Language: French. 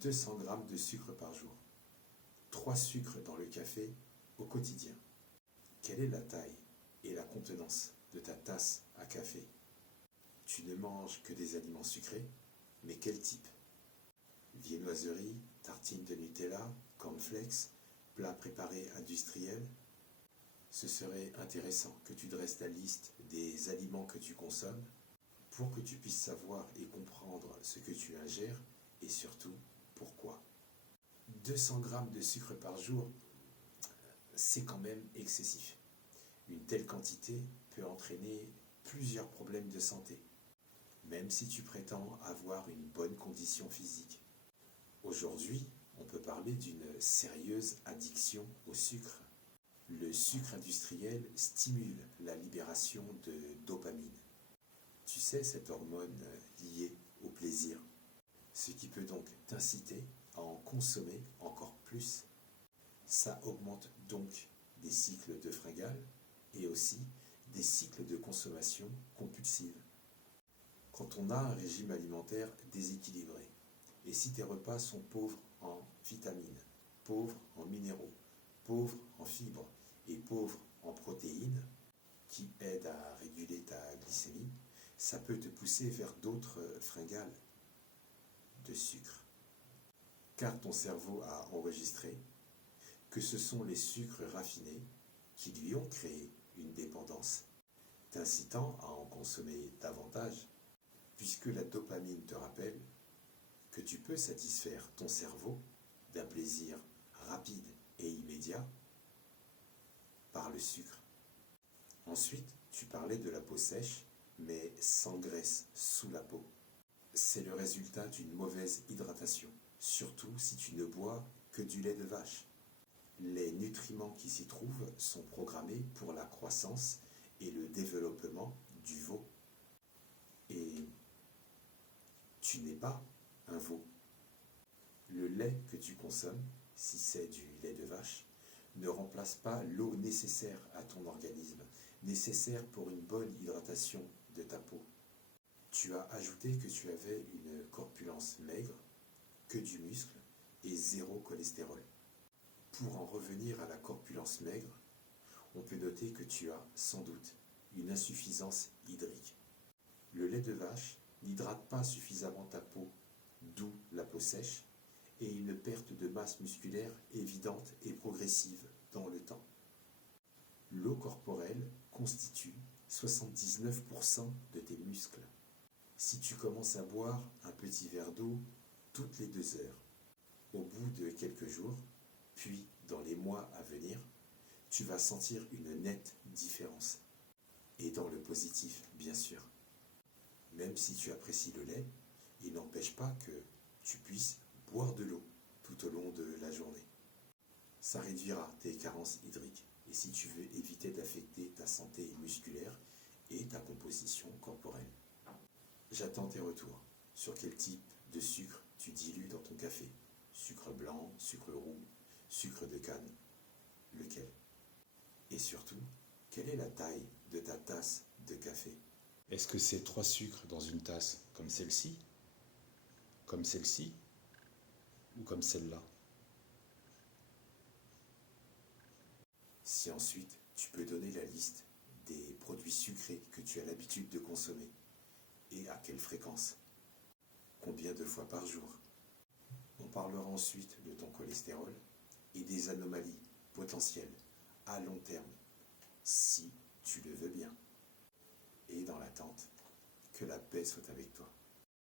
200 grammes de sucre par jour. 3 sucres dans le café au quotidien. Quelle est la taille et la contenance de ta tasse à café? Tu ne manges que des aliments sucrés, mais quel type? Viennoiserie, tartines de Nutella, cornflakes, plats préparés industriels? Ce serait intéressant que tu dresses la liste des aliments que tu consommes pour que tu puisses savoir et comprendre ce que tu ingères et surtout pourquoi. 200 grammes de sucre par jour, c'est quand même excessif. Une telle quantité peut entraîner plusieurs problèmes de santé, même si tu prétends avoir une bonne condition physique. Aujourd'hui, on peut parler d'une sérieuse addiction au sucre. Le sucre industriel stimule la libération de dopamine. Tu sais, cette hormone liée au plaisir, ce qui peut donc t'inciter à en consommer encore plus. Ça augmente donc des cycles de fringales et aussi des cycles de consommation compulsive. Quand on a un régime alimentaire déséquilibré, et si tes repas sont pauvres en vitamines, pauvres en minéraux, pauvres en fibres et pauvres en protéines, qui aident à réguler ta glycémie, ça peut te pousser vers d'autres fringales de sucre. Car ton cerveau a enregistré que ce sont les sucres raffinés qui lui ont créé une dépendance, t'incitant à en consommer davantage, puisque la dopamine te rappelle que tu peux satisfaire ton cerveau d'un plaisir rapide et immédiat par le sucre. Ensuite, tu parlais de la peau sèche, mais sans graisse sous la peau. C'est le résultat d'une mauvaise hydratation, surtout si tu ne bois que du lait de vache. Les nutriments qui s'y trouvent sont programmés pour la croissance et le développement du veau. Et tu n'es pas un veau. Le lait que tu consommes, si c'est du lait de vache, ne remplace pas l'eau nécessaire à ton organisme, nécessaire pour une bonne hydratation de ta peau. Tu as ajouté que tu avais une corpulence maigre, que du muscle et zéro cholestérol. Pour en revenir à la corpulence maigre, on peut noter que tu as sans doute une insuffisance hydrique. Le lait de vache n'hydrate pas suffisamment ta peau, d'où la peau sèche, et une perte de masse musculaire évidente et progressive dans le temps. L'eau corporelle constitue 79% de tes muscles. Si tu commences à boire un petit verre d'eau toutes les 2 heures, au bout de quelques jours, puis dans les mois à venir, tu vas sentir une nette différence. Et dans le positif, bien sûr. Même si tu apprécies le lait, il n'empêche pas que tu puisses boire de l'eau tout au long de la journée. Ça réduira tes carences hydriques et si tu veux éviter d'affecter ta santé musculaire et ta composition corporelle. J'attends tes retours sur quel type de sucre tu dilues dans ton café. Sucre blanc, sucre roux, sucre de canne, lequel? Et surtout, quelle est la taille de ta tasse de café? Est-ce que c'est 3 sucres dans une tasse comme celle-ci ou comme celle-là? Si ensuite tu peux donner la liste des produits sucrés que tu as l'habitude de consommer et à quelle fréquence, combien de fois par jour. On parlera ensuite de ton cholestérol et des anomalies potentielles à long terme, si tu le veux bien. Et dans l'attente, que la paix soit avec toi.